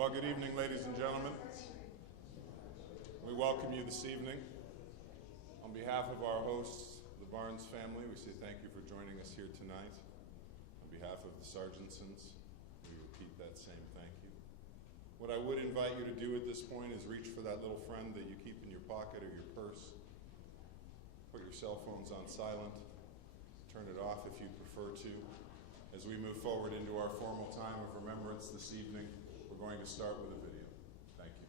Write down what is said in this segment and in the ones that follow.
Well, good evening, ladies and gentlemen. We welcome you this evening. On behalf of our hosts, the Barnes family, we say thank you for joining us here tonight. On behalf of the Serjeantsons, we repeat that same thank you. What I would invite you to do at this point is reach for that little friend that you keep in your pocket or your purse. Put your cell phones on silent. Turn it off if you prefer to. As we move forward into our formal time of remembrance this evening, we're going to start with a video. Thank you.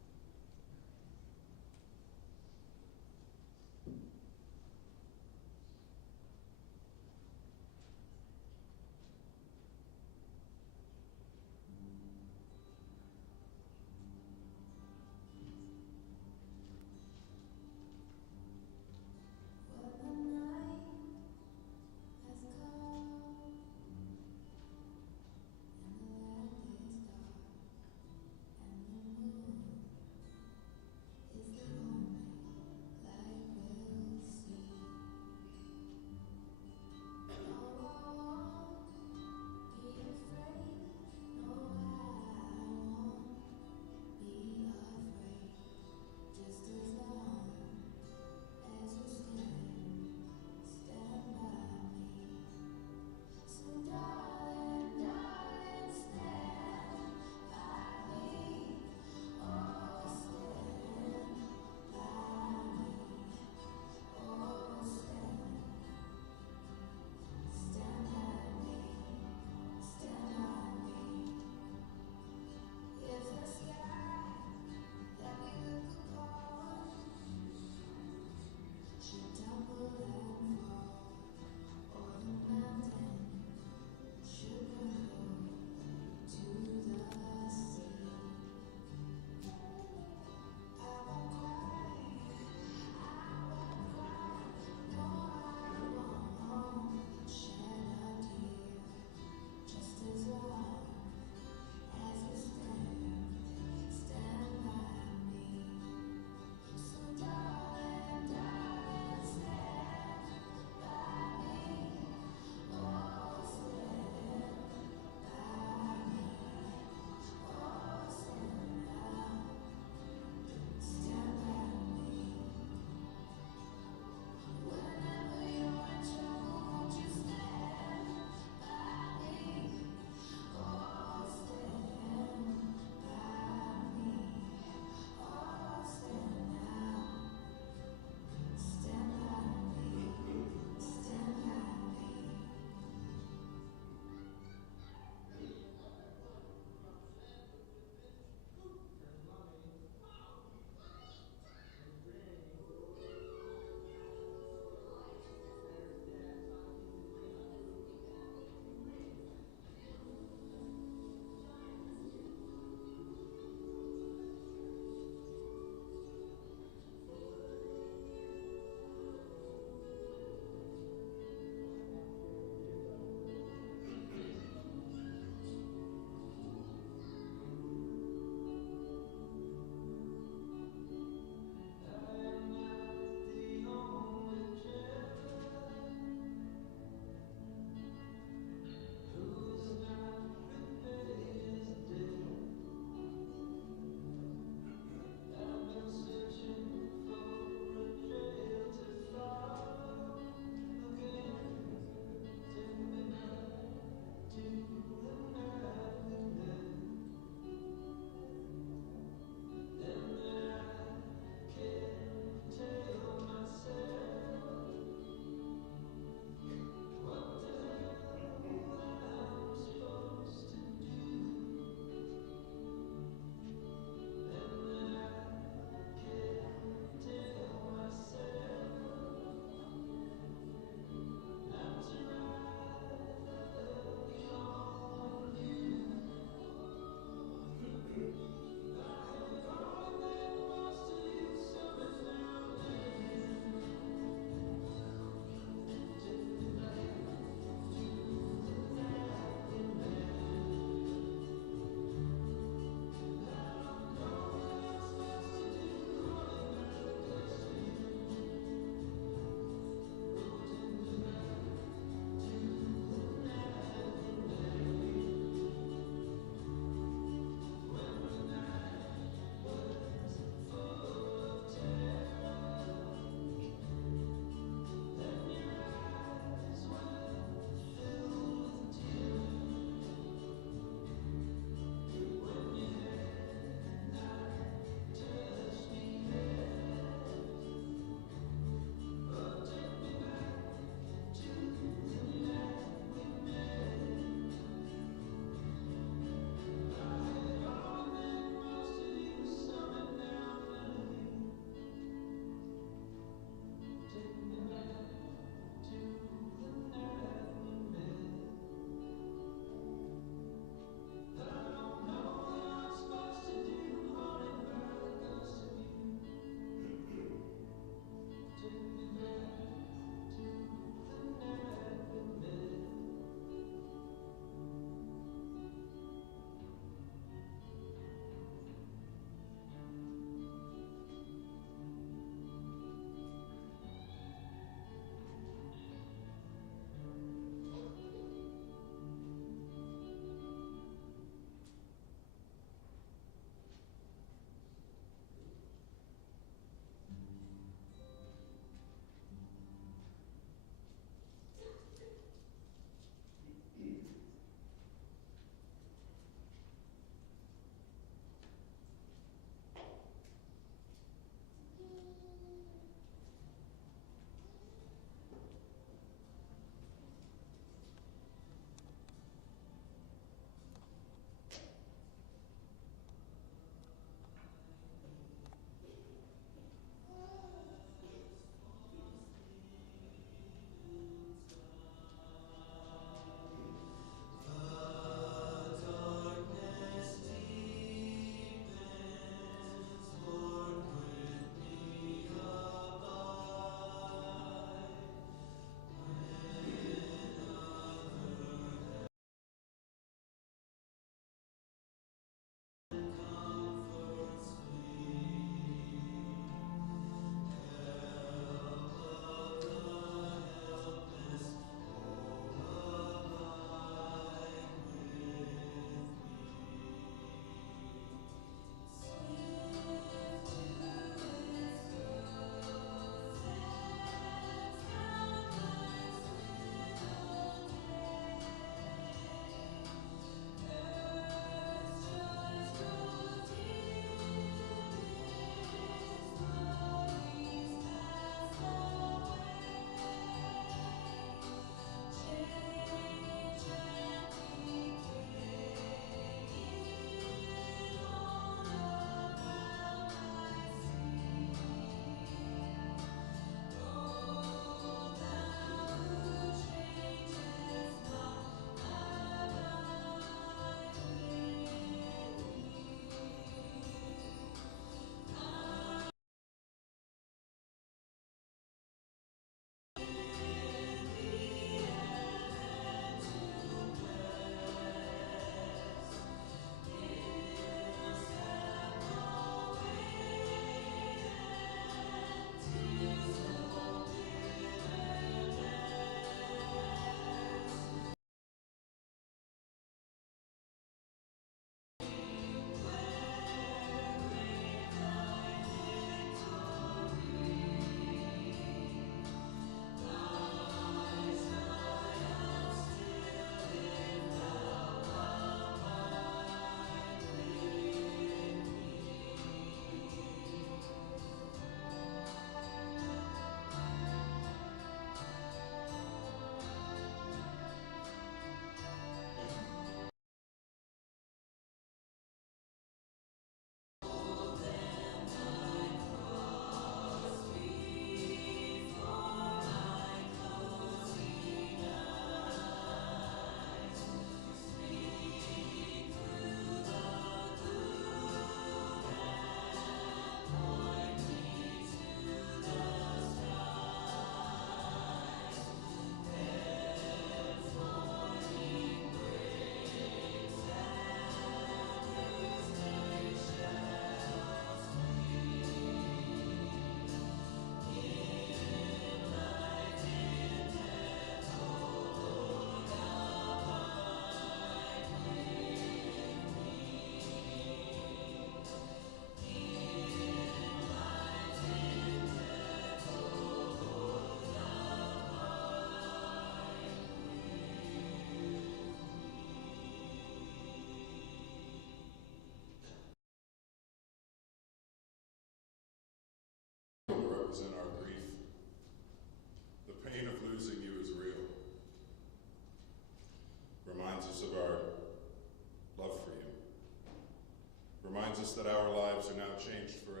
reminds us that our lives are now changed forever.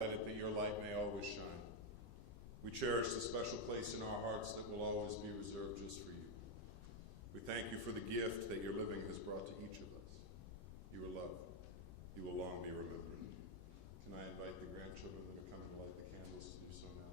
That your light may always shine. We cherish the special place in our hearts that will always be reserved just for you. We thank you for the gift that your living has brought to each of us. You are loved. You will long be remembered. Can I invite the grandchildren that are coming to light the candles to do so now?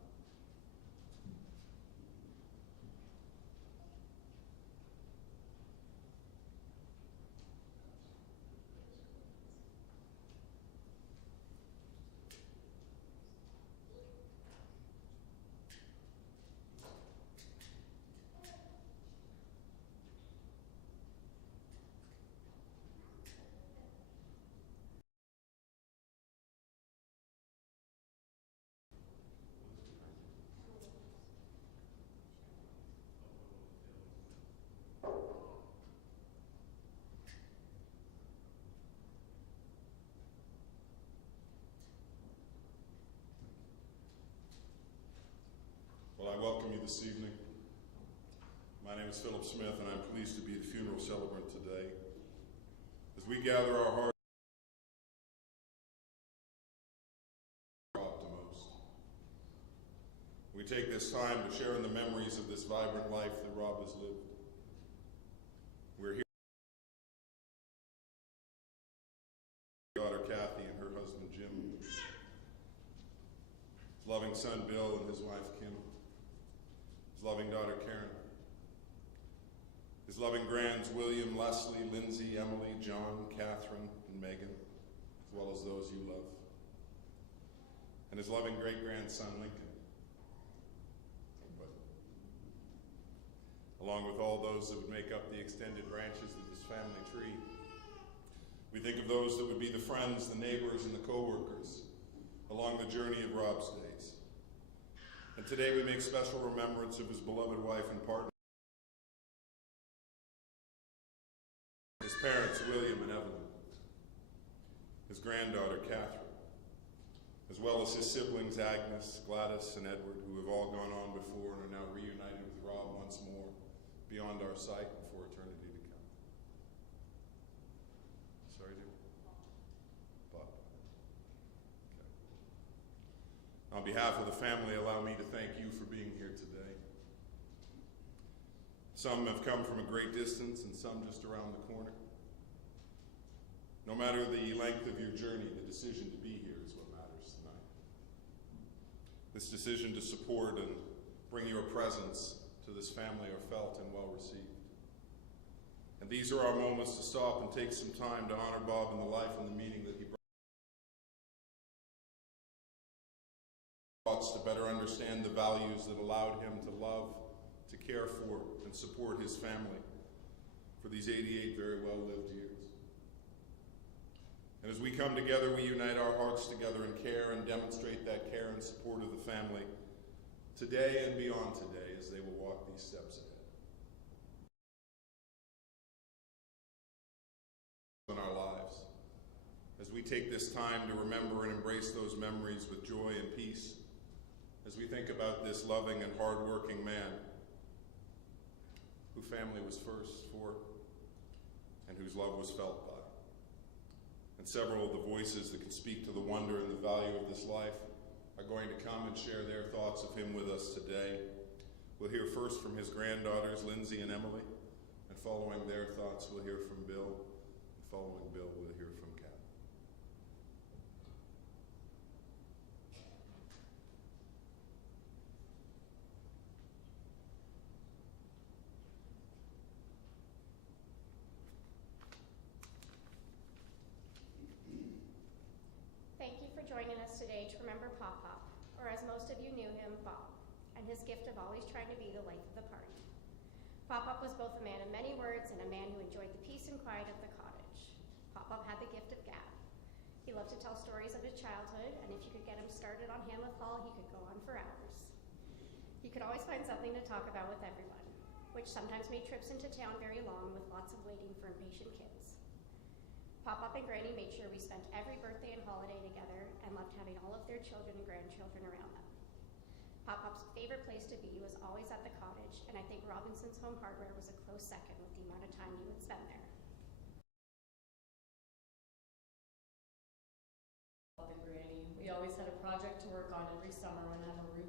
Well, I welcome you this evening. My name is Philip Smith, and I'm pleased to be the funeral celebrant today. As we gather our hearts most, we take this time to share in the memories of this vibrant life that Rob has lived. We're here with daughter Kathy and her husband Jim, his loving son Bill and his wife Kim, his loving daughter Karen, his loving grands William, Leslie, Lindsay, Emily, John, Catherine, and Megan, as well as those you love, and his loving great-grandson Lincoln, along with all those that would make up the extended branches of this family tree. We think of those that would be the friends, the neighbors, and the co-workers along the journey of Rob's days. And today we make special remembrance of his beloved wife and partner, his parents, William and Evelyn, his granddaughter, Catherine, as well as his siblings, Agnes, Gladys, and Edward, who have all gone on before and are now reunited with Rob once more beyond our sight and for eternity to come. Sorry, dear? Bob. Okay. On behalf of the family, allow me to thank you for being here today. Some have come from a great distance and some just around the corner. No matter the length of your journey, the decision to be here is what matters tonight. This decision to support and bring your presence to this family are felt and well received. And these are our moments to stop and take some time to honor Bob and the life and the meaning that he brought, to better understand the values that allowed him to love, to care for, and support his family for these 88 very well-lived years. And as we come together, we unite our hearts together in care and demonstrate that care and support of the family today and beyond today as they will walk these steps ahead in our lives. As we take this time to remember and embrace those memories with joy and peace, as we think about this loving and hardworking man who family was first for and whose love was felt by. And several of the voices that can speak to the wonder and the value of this life are going to come and share their thoughts of him with us today. We'll hear first from his granddaughters, Lindsay and Emily, and following their thoughts, we'll hear from Bill, and following Bill, we'll hear from Kat. Thank you for joining us today to remember Pop-Pop, or as most of you knew him, Bob, and his gift of always trying to be the life of the party. Pop-Pop was both a man of many words and a man who enjoyed the peace and quiet of the cottage. Pop-Pop had the gift of gab. He loved to tell stories of his childhood, and if you could get him started on Hamlet Hall, he could go on for hours. He could always find something to talk about with everyone, which sometimes made trips into town very long with lots of waiting for impatient kids. Pop-Pop and Granny made sure we spent every birthday and holiday together and loved having all of their children and grandchildren around them. Pop-Pop's favorite place to be was always at the cottage, and I think Robinson's Home Hardware was a close second with the amount of time you would spend there.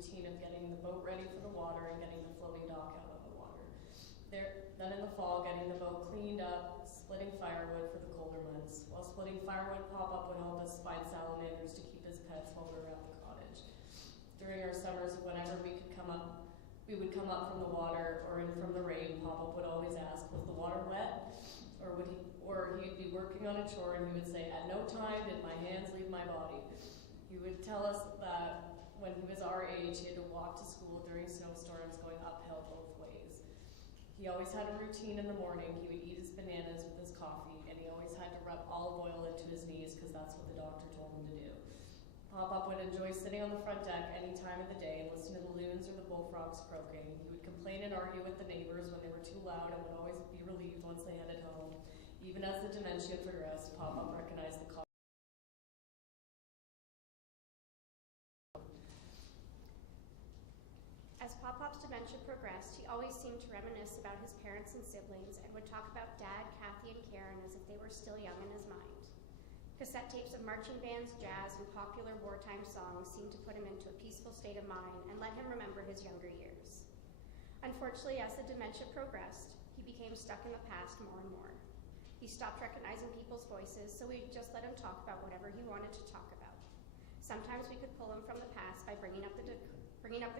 routine of getting the boat ready for the water and getting the floating dock out of the water. Then in the fall, getting the boat cleaned up, splitting firewood for the colder months. While splitting firewood, Pop-Up would help us find salamanders to keep as pets while we were at the cottage. During our summers, whenever we would come up from the water or in from the rain, Pop-Up would always ask, was the water wet? Or he'd be working on a chore and he would say, at no time did my hands leave my body. He would tell us that when he was our age, he had to walk to school during snowstorms going uphill both ways. He always had a routine in the morning. He would eat his bananas with his coffee, and he always had to rub olive oil into his knees because that's what the doctor told him to do. Pop-Up would enjoy sitting on the front deck any time of the day and listen to the loons or the bullfrogs croaking. He would complain and argue with the neighbors when they were too loud and would always be relieved once they headed home. Even as the dementia progressed, Pop-Up recognized the cause. As Pop-Pop's dementia progressed, he always seemed to reminisce about his parents and siblings and would talk about Dad, Kathy, and Karen as if they were still young in his mind. Cassette tapes of marching bands, jazz, and popular wartime songs seemed to put him into a peaceful state of mind and let him remember his younger years. Unfortunately, as the dementia progressed, he became stuck in the past more and more. He stopped recognizing people's voices, so we just let him talk about whatever he wanted to talk about. Sometimes we could pull him from the past by bringing up the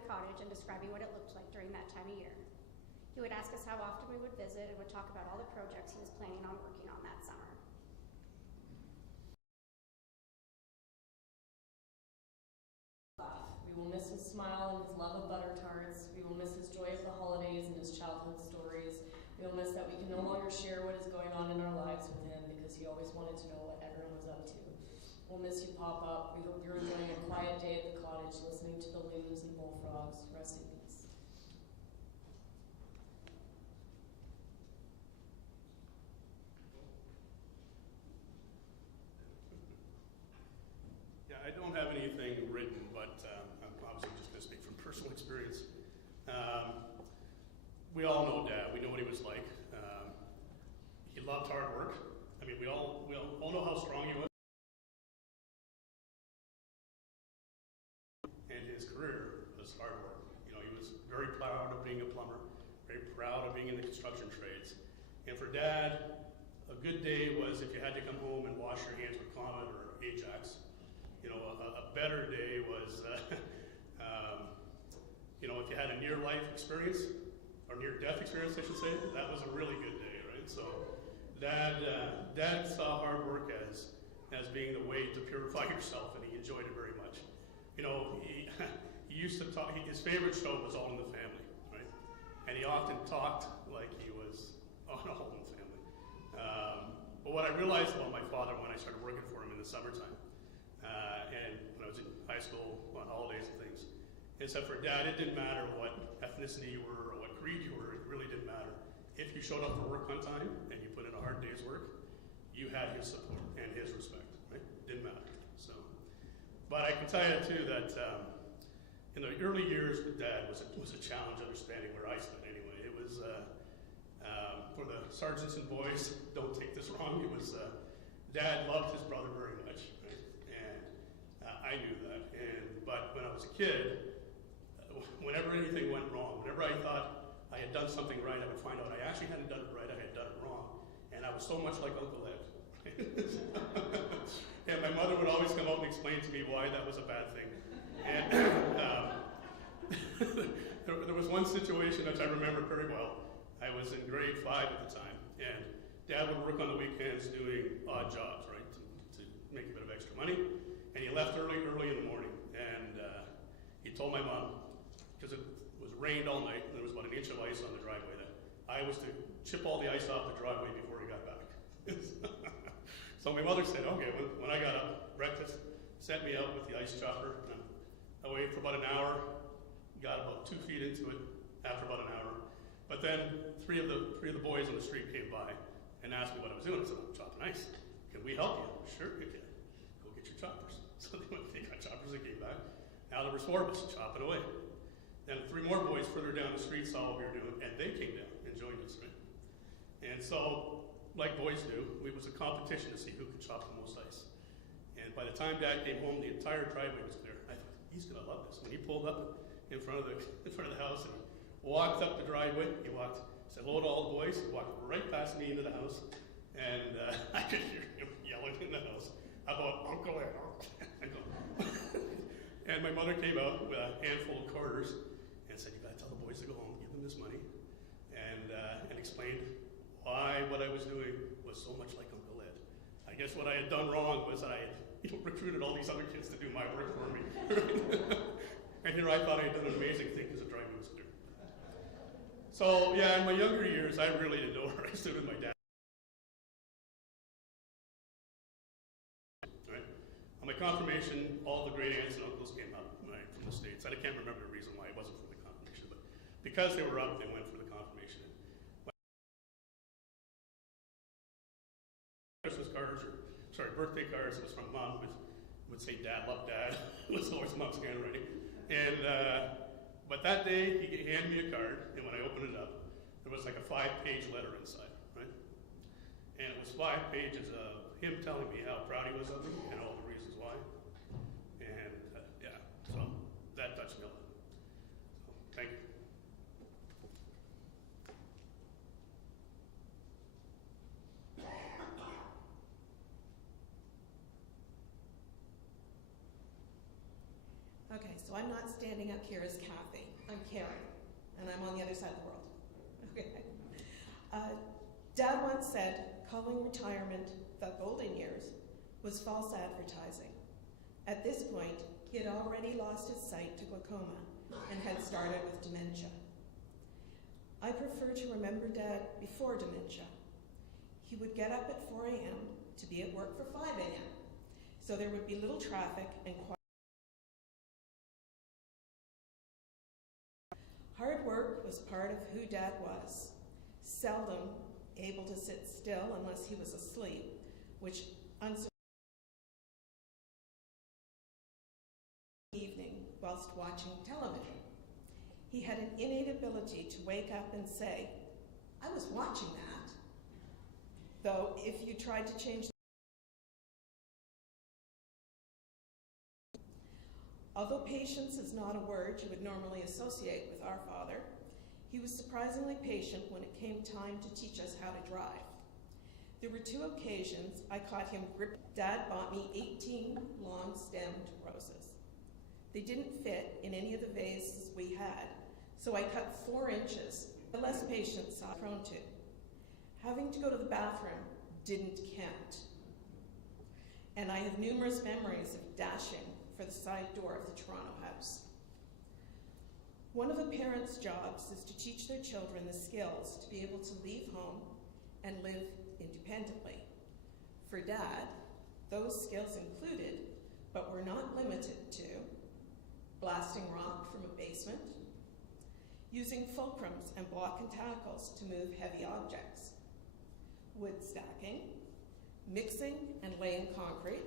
cottage and describing what it looked like during that time of year. He would ask us how often we would visit and would talk about all the projects he was planning on working on that summer. We will miss his smile and his love of butter tarts. We will miss his joy of the holidays and his childhood stories. We will miss that we can no longer share what is going on in our lives with him because he always wanted to know what everyone was up to. We'll miss you, Pop-Up. We hope you're enjoying a quiet day at the cottage, listening to the loons and bullfrogs. Rest in peace. Yeah, I don't have anything written, but I'm obviously just going to speak from personal experience. We all know Dad. We know what he was like. He loved hard work. I mean, we all know how strong he was. And his career was hard work. You know, he was very proud of being a plumber, very proud of being in the construction trades. And for Dad, a good day was if you had to come home and wash your hands with Comet or Ajax. You know, a better day was, you know, if you had a near-life experience, or near-death experience, I should say, that was a really good day, right? So Dad saw hard work as being the way to purify yourself, and he enjoyed it very much. You know, he used to talk, his favorite show was All in the Family, right? And he often talked like he was on All in the Family. But what I realized about my father when I started working for him in the summertime, and when I was in high school on holidays and things, is that for Dad, it didn't matter what ethnicity you were or what creed you were, it really didn't matter. If you showed up for work on time and you put in a hard day's work, you had his support and his respect, right? It didn't matter. So, but I can tell you too that in the early years with Dad was a challenge understanding where I stood anyway. It was, for the Serjeantson boys, don't take this wrong, it was, Dad loved his brother very much, right? And I knew that. But when I was a kid, whenever anything went wrong, whenever I thought I had done something right, I would find out I actually hadn't done it right, I had done it wrong. And I was so much like Uncle Ed. And my mother would always come out and explain to me why that was a bad thing. And there was one situation that I remember very well. I was in grade 5 at the time, and Dad would work on the weekends doing odd jobs, right, to make a bit of extra money. And he left early in the morning, and he told my mom, because it was rained all night, and there was about an inch of ice on the driveway, that I was to chip all the ice off the driveway before he got back. So my mother said, okay, when I got up, breakfast, sent me out with the ice chopper, and I waited for about an hour, got about 2 feet into it after about an hour. But then three of the boys on the street came by and asked me what I was doing. I said, I'm chopping ice. Can we help you? Sure, we can. Go get your choppers. So they got choppers and came back. Now there was 4 of us chopping away. Then 3 more boys further down the street saw what we were doing, and they came down and joined us, right? And so, like boys do, it was a competition to see who could chop the most ice. And by the time Dad came home, the entire driveway was clear. I thought, he's gonna love this. When he pulled up, in front of the house and walked up the driveway. He said hello to all the boys. He walked right past me into the house, and I could hear him yelling in the house about Uncle Ed. And my mother came out with a handful of quarters and said, "You got to tell the boys to go home, give them this money," and explained why what I was doing was so much like Uncle Ed. I guess what I had done wrong was I had recruited all these other kids to do my work for me. And here I thought I had done an amazing thing because the driving was clear. So yeah, in my younger years, I really didn't know where I stood with my dad. Right? On my confirmation, all the great aunts and uncles came up, right, from the States. I can't remember the reason why it wasn't for the confirmation, but because they were up, they went for the confirmation. Christmas cards, birthday cards, it was from Mom, would say Dad, love Dad. It was always Mom's handwriting. And, but that day, he handed me a card, and when I opened it up, there was like a 5-page letter inside, right? And it was 5 pages of him telling me how proud he was of me and all the reasons why. And yeah, so that touched me a lot. So, thank you. Okay, so I'm not standing up here as Kathy. I'm Karen, and I'm on the other side of the world. Okay. Dad once said calling retirement the golden years was false advertising. At this point, he had already lost his sight to glaucoma and had started with dementia. I prefer to remember Dad before dementia. He would get up at 4 a.m. to be at work for 5 a.m., so there would be little traffic and quiet. Hard work was part of who Dad was, seldom able to sit still unless he was asleep, which evening whilst watching television. He had an innate ability to wake up and say, "I was watching that." Though if you tried to change, although patience is not a word you would normally associate with our father, he was surprisingly patient when it came time to teach us how to drive. There were 2 occasions I caught him gripping. Dad bought me 18 long-stemmed roses. They didn't fit in any of the vases we had, so I cut 4 inches, the less patience I was prone to. Having to go to the bathroom didn't count. And I have numerous memories of dashing for the side door of the Toronto house. One of a parent's jobs is to teach their children the skills to be able to leave home and live independently. For Dad, those skills included, but were not limited to, blasting rock from a basement, using fulcrums and block and tackles to move heavy objects, wood stacking, mixing and laying concrete,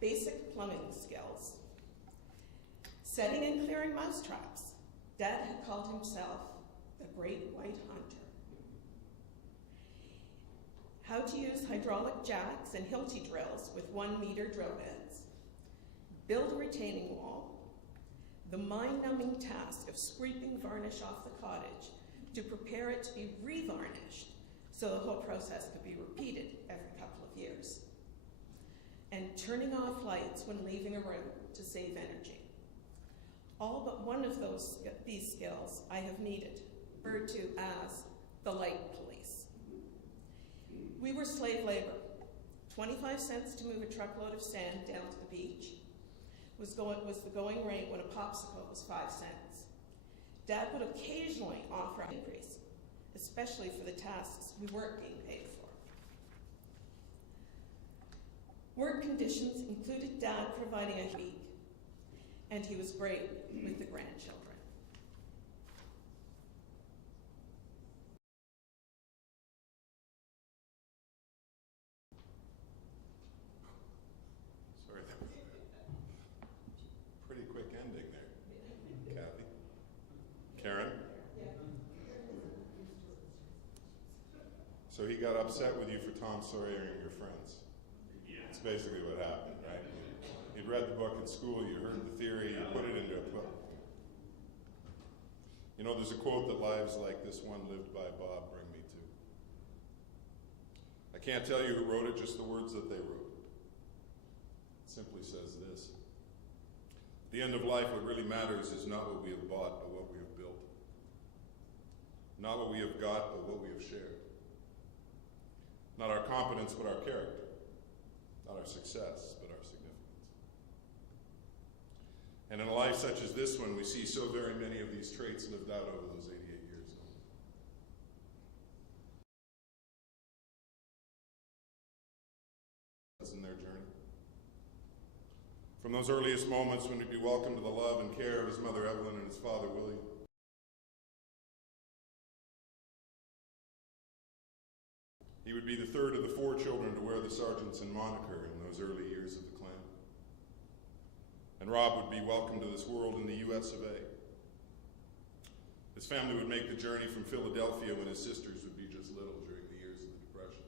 basic plumbing skills, setting and clearing mouse traps. Dad had called himself the Great White Hunter. How to use hydraulic jacks and Hilti drills with 1-meter drill bits, build a retaining wall, the mind-numbing task of scraping varnish off the cottage to prepare it to be revarnished so the whole process could be repeated every couple of years, and turning off lights when leaving a room to save energy. All but one of these skills I have needed, referred to as the light police. We were slave labor. 25 cents to move a truckload of sand down to the beach was the going rate when a popsicle was 5 cents. Dad would occasionally offer an increase, especially for the tasks we weren't being paid for. Work conditions included Dad providing a week, and he was great with the grandchildren. Sorry, that was a pretty quick ending there. Kathy? Karen? So he got upset with you for Tom Sawyer and your friends. Yeah. That's basically what happened, right? You'd read the book at school, you heard the theory, you put it into You know, there's a quote that lives like this one lived by Bob bring me to. I can't tell you who wrote it, just the words that they wrote. It simply says this: at the end of life, what really matters is not what we have bought, but what we have built. Not what we have got, but what we have shared. Not our competence, but our character. Not our success, but our significance. And in a life such as this one, we see so very many of these traits lived out over those 88 years. In their journey. From those earliest moments when he'd be welcomed to the love and care of his mother Evelyn and his father Willie, he would be the third of the 4 children to wear the Serjeantson moniker in those early years of the clan. And Rob would be welcomed to this world in the US of A. His family would make the journey from Philadelphia when his sisters would be just little during the years of the Depression.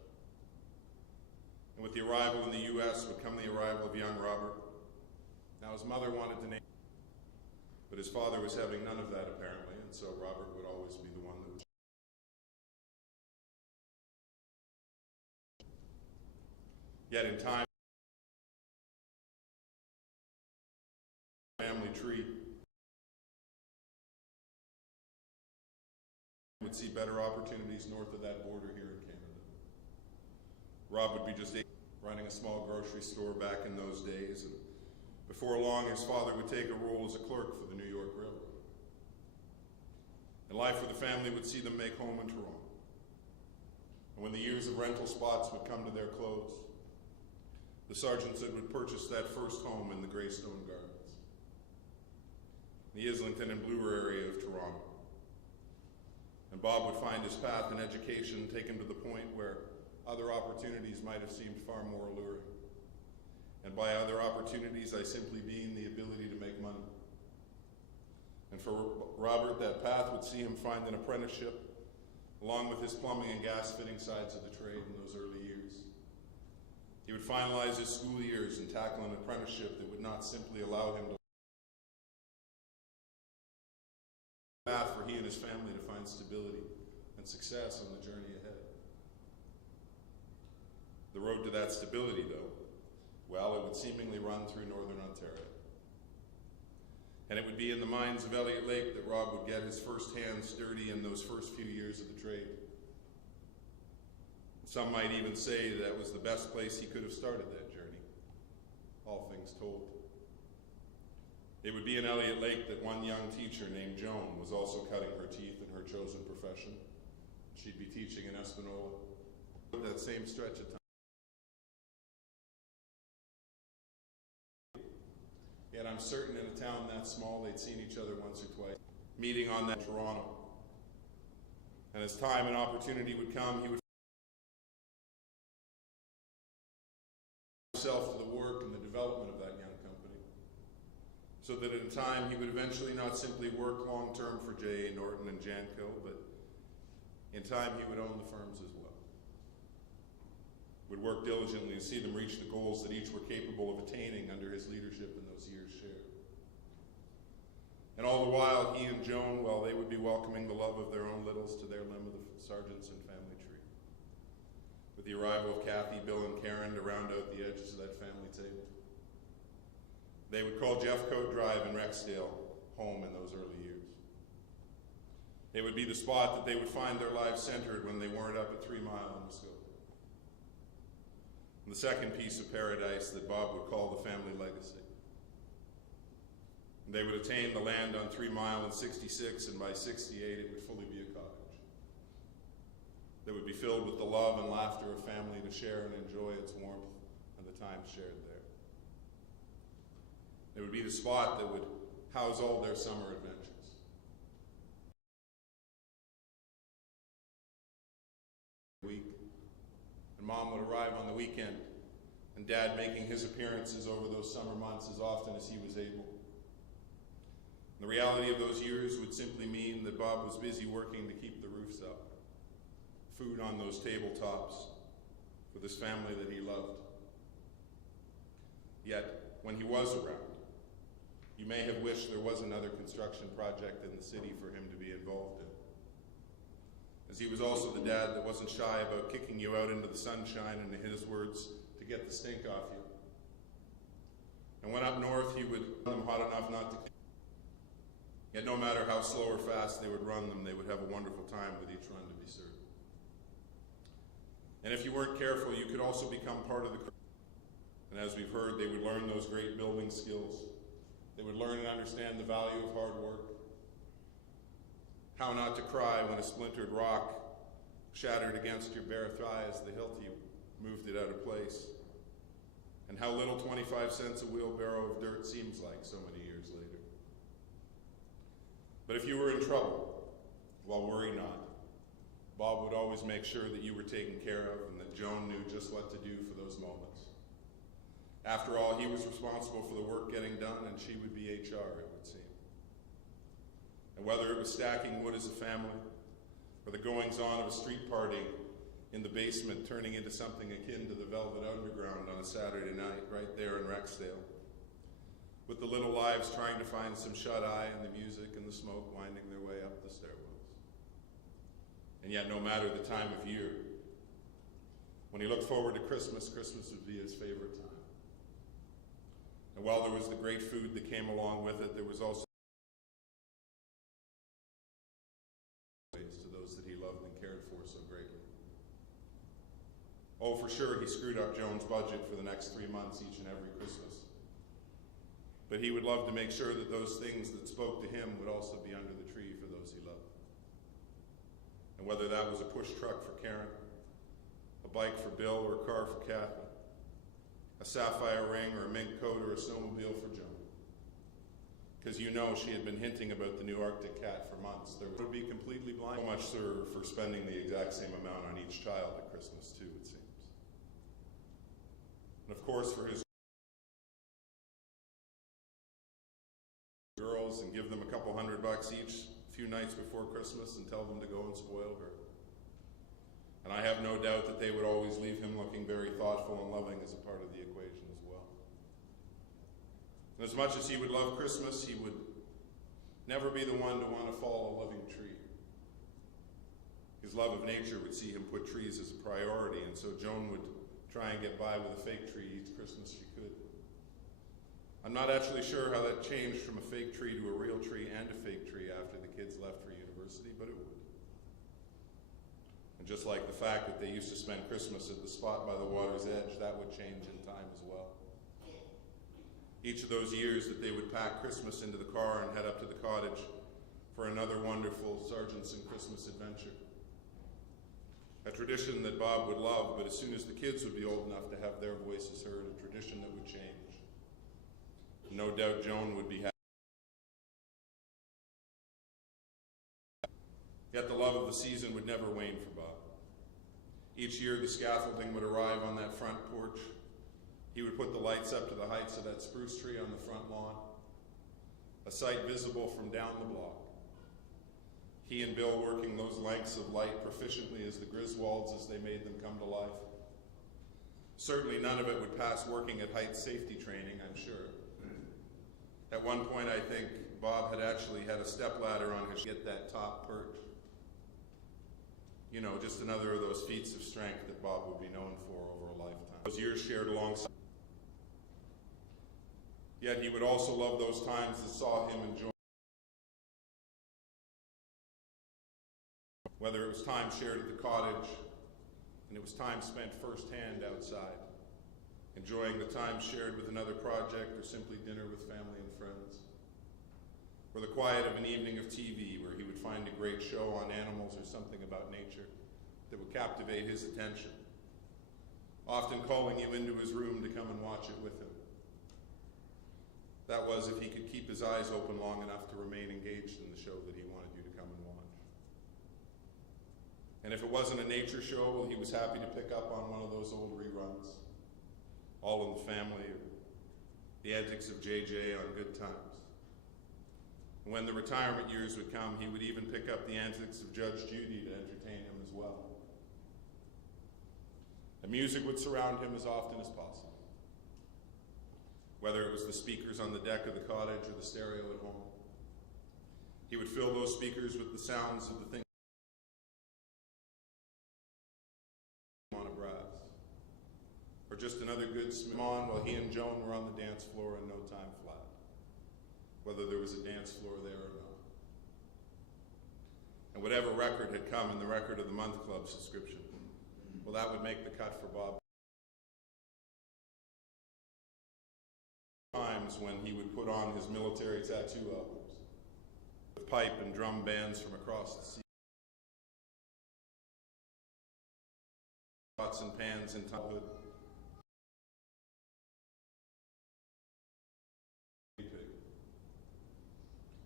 And with the arrival in the US would come the arrival of young Robert. Now his mother wanted to name him, but his father was having none of that apparently, and so Robert would always be the one that would. Yet in time, family tree would see better opportunities north of that border here in Canada. Rob would be just running a small grocery store back in those days, and before long his father would take a role as a clerk for the New York Railroad. And life for the family would see them make home in Toronto. And when the years of rental spots would come to their close, the Serjeantson would purchase that first home in the Greystone Gardens, the Islington and Bloor area of Toronto. And Bob would find his path in education take him to the point where other opportunities might have seemed far more alluring. And by other opportunities, I simply mean the ability to make money. And for Robert, that path would see him find an apprenticeship along with his plumbing and gas fitting sides of the trade in those early years. He would finalize his school years and tackle an apprenticeship that would not simply allow him to path for he and his family to find stability and success on the journey ahead. The road to that stability, though, well, it would seemingly run through northern Ontario. And it would be in the mines of Elliott Lake that Rob would get his first hands dirty in those first few years of the trade. Some might even say that was the best place he could have started that journey, all things told. It would be in Elliott Lake that one young teacher named Joan was also cutting her teeth in her chosen profession. She'd be teaching in Espanola that same stretch of time. Yet I'm certain in a town that small they'd seen each other once or twice, meeting on that Toronto. And as time and opportunity would come, he would himself to the work and the development of that young company, so that in time he would eventually not simply work long-term for J.A. Norton and Janco, but in time he would own the firms as well. Would work diligently to see them reach the goals that each were capable of attaining under his leadership in those years shared. And all the while, he and Joan, well, they would be welcoming the love of their own littles to their limb of the Serjeantson family tree. With the arrival of Kathy, Bill, and Karen to round out the edges of that family table. They would call Jeffcoat Drive in Rexdale home in those early years. It would be the spot that they would find their lives centered when they weren't up at 3 Mile in Muskoka. And the second piece of paradise that Bob would call the family legacy. And they would attain the land on 3 Mile in 66, and by 68 it would fully be a cottage. That would be filled with the love and laughter of family to share and enjoy its warmth and the time shared there. It would be the spot that would house all their summer adventures. Week. And Mom would arrive on the weekend, and Dad making his appearances over those summer months as often as he was able. And the reality of those years would simply mean that Bob was busy working to keep the roofs up, food on those tabletops for this family that he loved. Yet, when he was around, You may have wished there was another construction project in the city for him to be involved in. As he was also the dad that wasn't shy about kicking you out into the sunshine, and in his words, to get the stink off you. And when up north, he would run them hot enough not to. Yet no matter how slow or fast they would run them, they would have a wonderful time with each run, to be certain. And if you weren't careful, you could also become part of the crew. And as we've heard, they would learn those great building skills. They would learn and understand the value of hard work. How not to cry when a splintered rock shattered against your bare thigh as the hilt you moved it out of place. And how little 25 cents a wheelbarrow of dirt seems like so many years later. But if you were in trouble, well, worry not. Bob would always make sure that you were taken care of and that Joan knew just what to do for those moments. After all, he was responsible for the work getting done, and she would be HR, it would seem. And whether it was stacking wood as a family, or the goings-on of a street party in the basement turning into something akin to the Velvet Underground on a Saturday night right there in Rexdale, with the little lives trying to find some shut-eye and the music and the smoke winding their way up the stairwells. And yet, no matter the time of year, when he looked forward to Christmas, Christmas would be his favorite time. And while there was the great food that came along with it, there was also to those that he loved and cared for so greatly. Oh, for sure, he screwed up Joan's budget for the next 3 months each and every Christmas. But he would love to make sure that those things that spoke to him would also be under the tree for those he loved. And whether that was a push truck for Karen, a bike for Bill, or a car for Kathy, a sapphire ring or a mink coat or a snowmobile for Joan. Because you know she had been hinting about the new Arctic cat for months. There would be completely blind. So much, sir, for spending the exact same amount on each child at Christmas, too, it seems. And of course, for his girls, and give them a couple $100 each a few nights before Christmas and tell them to go and spoil her. And I have no doubt that they would always leave him looking very thoughtful and loving as a part of the equation as well. And as much as he would love Christmas, he would never be the one to want to fall a living tree. His love of nature would see him put trees as a priority, and so Joan would try and get by with a fake tree each Christmas she could. I'm not actually sure how that changed from a fake tree to a real tree and a fake tree after the kids left for university, but it would. And just like the fact that they used to spend Christmas at the spot by the water's edge, that would change in time as well. Each of those years that they would pack Christmas into the car and head up to the cottage for another wonderful Serjeantson Christmas adventure. A tradition that Bob would love, but as soon as the kids would be old enough to have their voices heard, a tradition that would change. No doubt Joan would be happy. Yet the love of the season would never wane for Bob. Each year the scaffolding would arrive on that front porch. He would put the lights up to the heights of that spruce tree on the front lawn, a sight visible from down the block. He and Bill working those lengths of light proficiently as the Griswolds as they made them come to life. Certainly none of it would pass working at height safety training, I'm sure. At one point, I think Bob had actually had a stepladder on his to get that top perch. You know, just another of those feats of strength that Bob would be known for over a lifetime. Those years shared alongside. Yet he would also love those times that saw him enjoy. Whether it was time shared at the cottage, and it was time spent firsthand outside, enjoying the time shared with another project, or simply dinner with family and friends. Or the quiet of an evening of TV where he would find a great show on animals or something about nature that would captivate his attention, often calling you into his room to come and watch it with him. That was if he could keep his eyes open long enough to remain engaged in the show that he wanted you to come and watch. And if it wasn't a nature show, well, he was happy to pick up on one of those old reruns, All in the Family, or The Antics of JJ on Good Times. And when the retirement years would come, he would even pick up The Antics of Judge Judy to entertain him as well. And music would surround him as often as possible. whether it was the speakers on the deck of the cottage or the stereo at home. He would fill those speakers with the sounds of the things on a brass, or just another good on while he and Joan were on the dance floor and no time flat, whether there was a dance floor there or not. And whatever record had come in the Record of the Month Club subscription, well, that would make the cut for Bob. Times when he would put on his military tattoo albums with pipe and drum bands from across the sea. Pots and pans in childhood.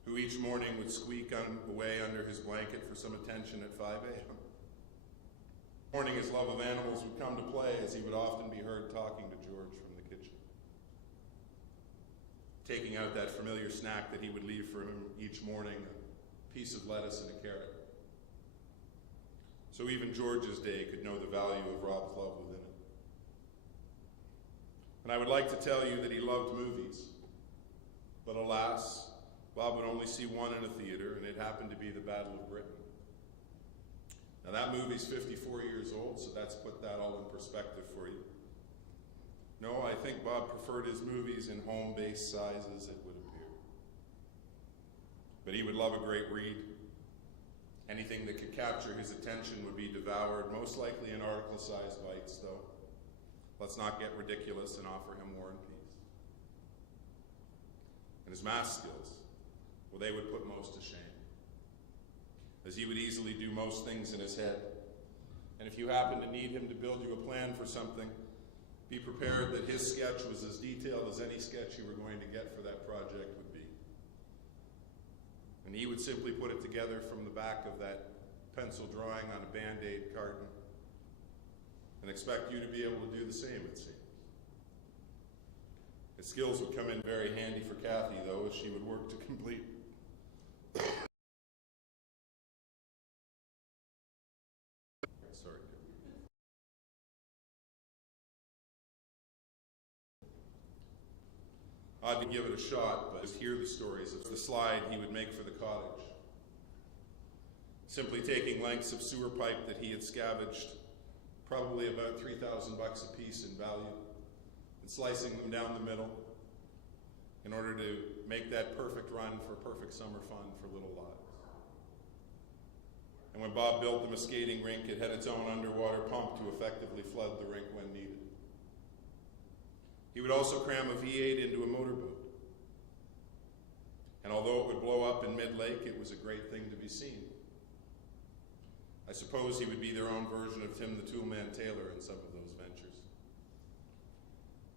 Who each morning would squeak away under his blanket for some attention at 5 a.m. Morning, his love of animals would come to play as he would often be heard talking to George from the kitchen, taking out that familiar snack that he would leave for him each morning, a piece of lettuce and a carrot. So even George's day could know the value of Rob's love within it. And I would like to tell you that he loved movies, but alas, Bob would only see one in a theater, and it happened to be The Battle of Britain. Now that movie's 54 years old, so that's put that all in perspective for you. No, I think Bob preferred his movies in home-based sizes, it would appear. But he would love a great read. Anything that could capture his attention would be devoured, most likely in article-sized bites, though. Let's not get ridiculous and offer him War and Peace. And his math skills, well, they would put most to shame, as he would easily do most things in his head. And if you happen to need him to build you a plan for something, be prepared that his sketch was as detailed as any sketch you were going to get for that project would be. And he would simply put it together from the back of that pencil drawing on a Band-Aid carton and expect you to be able to do the same, it seems. His skills would come in very handy for Kathy, though, as she would work to complete I'd give it a shot, but just hear the stories of the slide he would make for the cottage. Simply taking lengths of sewer pipe that he had scavenged, probably about $3,000 a piece in value, and slicing them down the middle in order to make that perfect run for perfect summer fun for little lots. And when Bob built them a skating rink, it had its own underwater pump to effectively flood the rink when needed. He would also cram a V8 into a motorboat. And although it would blow up in mid-lake, it was a great thing to be seen. I suppose he would be their own version of Tim the Toolman Taylor in some of those ventures.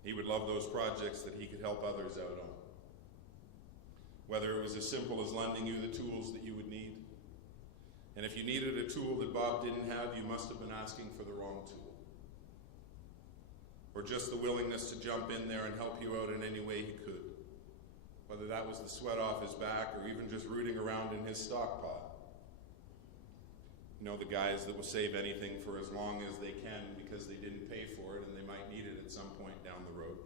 He would love those projects that he could help others out on. Whether it was as simple as lending you the tools that you would need. And if you needed a tool that Bob didn't have, you must have been asking for the wrong tool. Or just the willingness to jump in there and help you out in any way he could. Whether that was the sweat off his back or even just rooting around in his stockpile. You know, the guys that will save anything for as long as they can because they didn't pay for it and they might need it at some point down the road.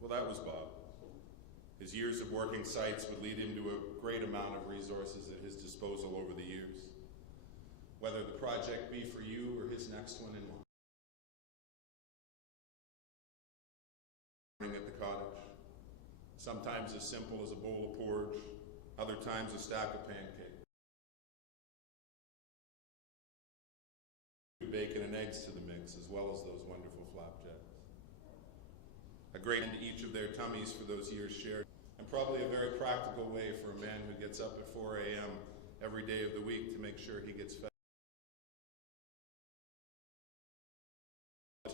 Well, that was Bob. His years of working sites would lead him to a great amount of resources at his disposal over the years. Whether the project be for you or his next one in mind. At the cottage, sometimes as simple as a bowl of porridge, other times a stack of pancakes. Bacon and eggs to the mix, as well as those wonderful flapjacks. A great end to each of their tummies for those years shared, and probably a very practical way for a man who gets up at 4 a.m. every day of the week to make sure he gets fed.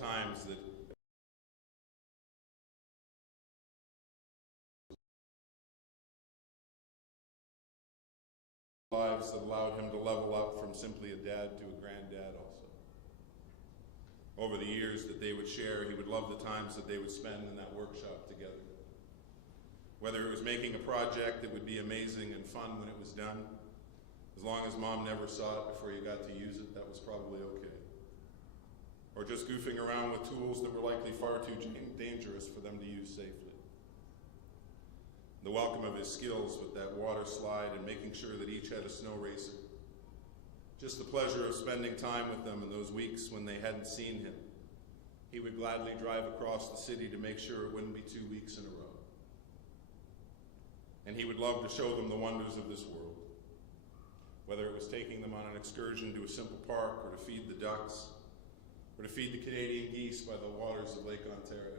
Times that lives that allowed him to level up from simply a dad to a granddad also. Over the years that they would share, he would love the times that they would spend in that workshop together. Whether it was making a project that would be amazing and fun when it was done, as long as Mom never saw it before you got to use it, that was probably okay. Or just goofing around with tools that were likely far too dangerous for them to use safely. the welcome of his skills with that water slide and making sure that each had a snow racer. Just the pleasure of spending time with them in those weeks when they hadn't seen him. He would gladly drive across the city to make sure it wouldn't be 2 weeks in a row. And he would love to show them the wonders of this world, whether it was taking them on an excursion to a simple park, or to feed the ducks, or to feed the Canadian geese by the waters of Lake Ontario.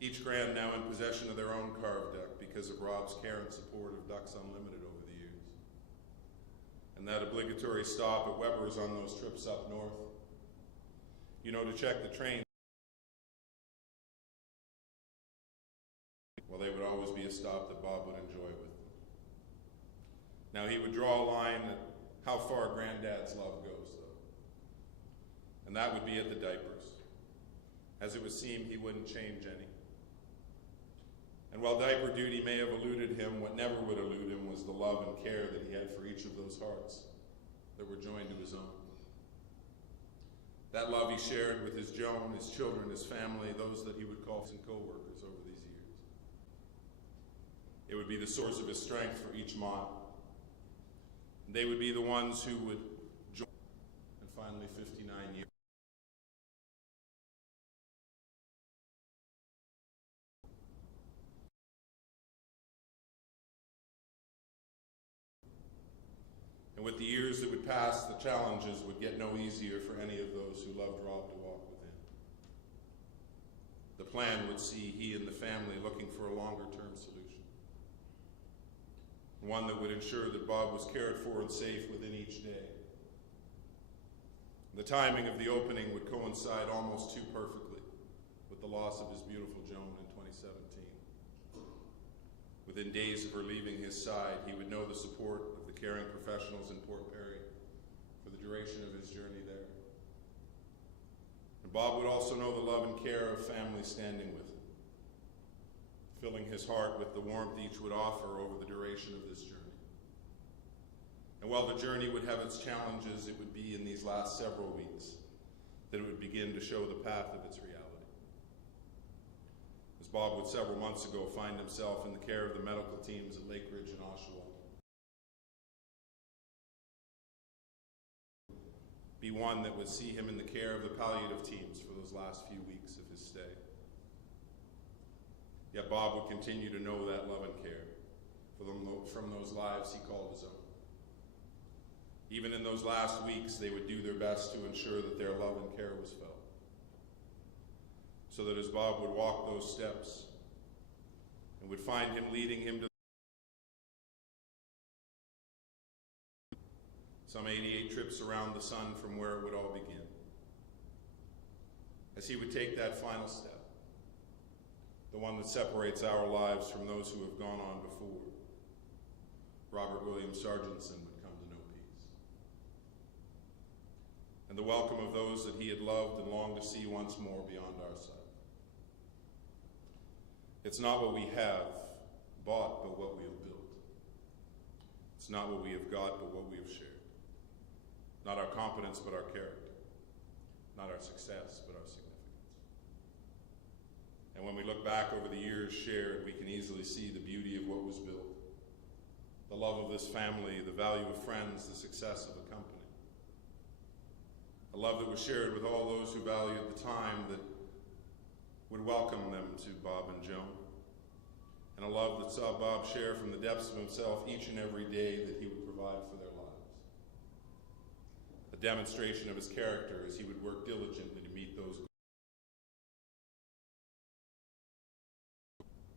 Each grand now in possession of their own carved duck because of Rob's care and support of Ducks Unlimited over the years. And that obligatory stop at Weber's on those trips up north, to check the train. Well, they would always be a stop that Bob would enjoy with them. Now, he would draw a line at how far Granddad's love goes, though. And that would be at the diapers. As it would seem, he wouldn't change any. And while diaper duty may have eluded him, what never would elude him was the love and care that he had for each of those hearts that were joined to his own. That love he shared with his Joan, his children, his family, those that he would call his co-workers over these years. It would be the source of his strength for each mile. And they would be the ones who would join, and finally 59 years. And with the years that would pass, the challenges would get no easier for any of those who loved Rob to walk with him. The plan would see he and the family looking for a longer-term solution. One that would ensure that Bob was cared for and safe within each day. The timing of the opening would coincide almost too perfectly with the loss of his beautiful Joan in 2017. Within days of her leaving his side, he would know the support of the caring professionals in Port Perry for the duration of his journey there. And Bob would also know the love and care of family standing with him, filling his heart with the warmth each would offer over the duration of this journey. And while the journey would have its challenges, it would be in these last several weeks that it would begin to show the path of its reality. As Bob would several months ago find himself in the care of the medical teams at Lake Ridge and Oshawa. Be one that would see him in the care of the palliative teams for those last few weeks of his stay. Yet Bob would continue to know that love and care from those lives he called his own. Even in those last weeks, they would do their best to ensure that their love and care was felt. So that as Bob would walk those steps and would find him leading him to some 88 trips around the sun from where it would all begin. As he would take that final step, the one that separates our lives from those who have gone on before, Robert William Serjeantson would come to know peace. And the welcome of those that he had loved and longed to see once more beyond our sight. It's not what we have bought, but what we have built. It's not what we have got, but what we have shared. Not our competence, but our character. Not our success, but our significance. And when we look back over the years shared, we can easily see the beauty of what was built. The love of this family, the value of friends, the success of a company. A love that was shared with all those who valued the time that would welcome them to Bob and Joan. And a love that saw Bob share from the depths of himself each and every day that he would provide for their lives. A demonstration of his character as he would work diligently to meet those goals.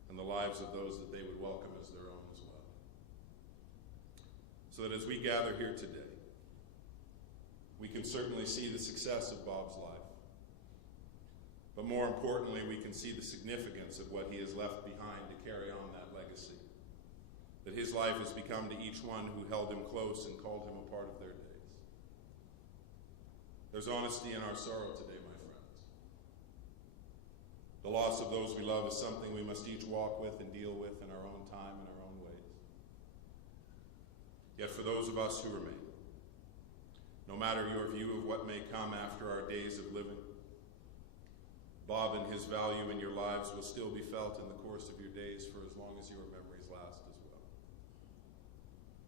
And the lives of those that they would welcome as their own as well. So that as we gather here today, we can certainly see the success of Bob's life. But more importantly, we can see the significance of what he has left behind to carry on that legacy. That his life has become to each one who held him close and called him a part of their days. There's honesty in our sorrow today, my friends. The loss of those we love is something we must each walk with and deal with in our own time and our own ways. Yet for those of us who remain, no matter your view of what may come after our days of living, Bob and his value in your lives will still be felt in the course of your days for as long as your memories last as well.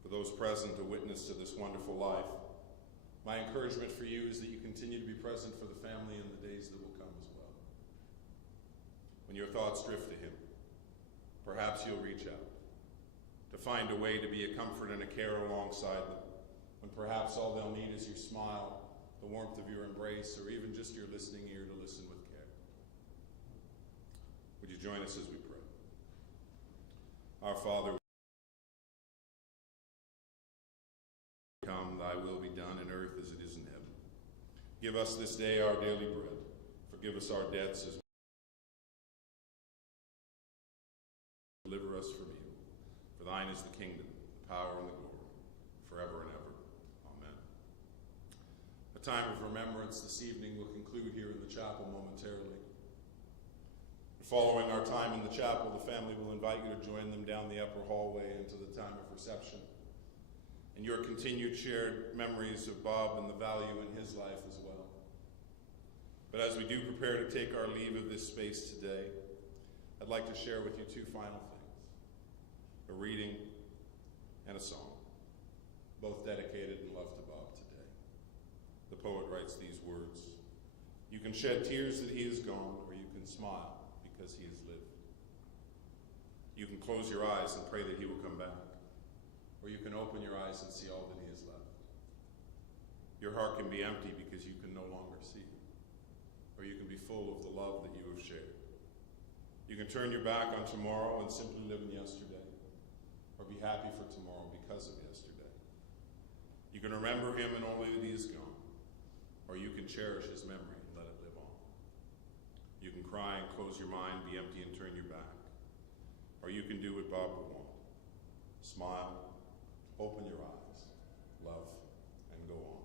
For those present to witness to this wonderful life, my encouragement for you is that you continue to be present for the family in the days that will come as well. When your thoughts drift to him, perhaps you'll reach out to find a way to be a comfort and a care alongside them, when perhaps all they'll need is your smile, the warmth of your embrace, or even just your listening ear to listen with care. Would you join us as we pray? Our Father, come, thy will be done in earth as it is in heaven. Give us this day our daily bread. Forgive us our debts as we deliver us from evil. For thine is the kingdom, the power, and the glory, forever and ever. Amen. A time of remembrance this evening will conclude here in the chapel momentarily. Following our time in the chapel, the family will invite you to join them down the upper hallway into the time of reception, and your continued shared memories of Bob and the value in his life as well. But as we do prepare to take our leave of this space today, I'd like to share with you two final things: a reading and a song, both dedicated in love to Bob today. The poet writes these words: "You can shed tears that he is gone, or you can smile because he has lived. You can close your eyes and pray that he will come back, or you can open your eyes and see all that he has left. Your heart can be empty because you can no longer see, or you can be full of the love that you have shared. You can turn your back on tomorrow and simply live in yesterday, or be happy for tomorrow because of yesterday. You can remember him and only that he is gone, or you can cherish his memory and let it live on. You can cry and close your mind, be empty and turn your back, or you can do what Bob would want: smile, open your eyes, love, and go on."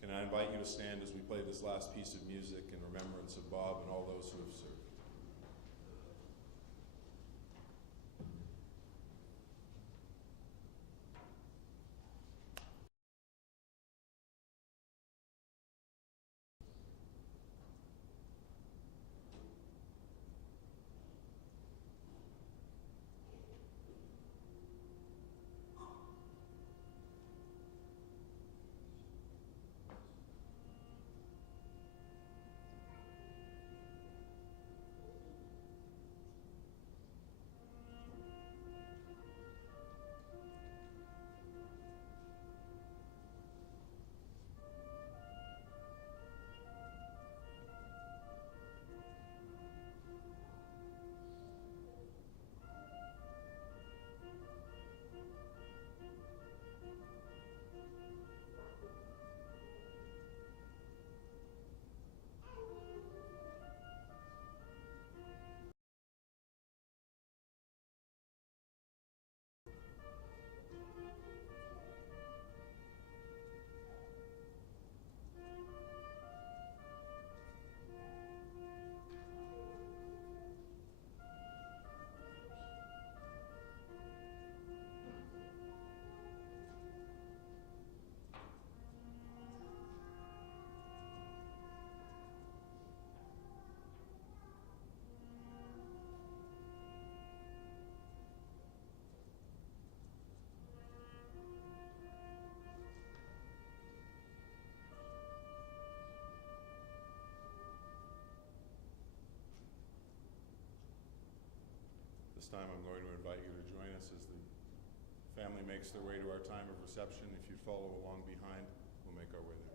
Can I invite you to stand as we play this last piece of music in remembrance of Bob and all those who have served? This time I'm going to invite you to join us as the family makes their way to our time of reception. If you follow along behind, we'll make our way there.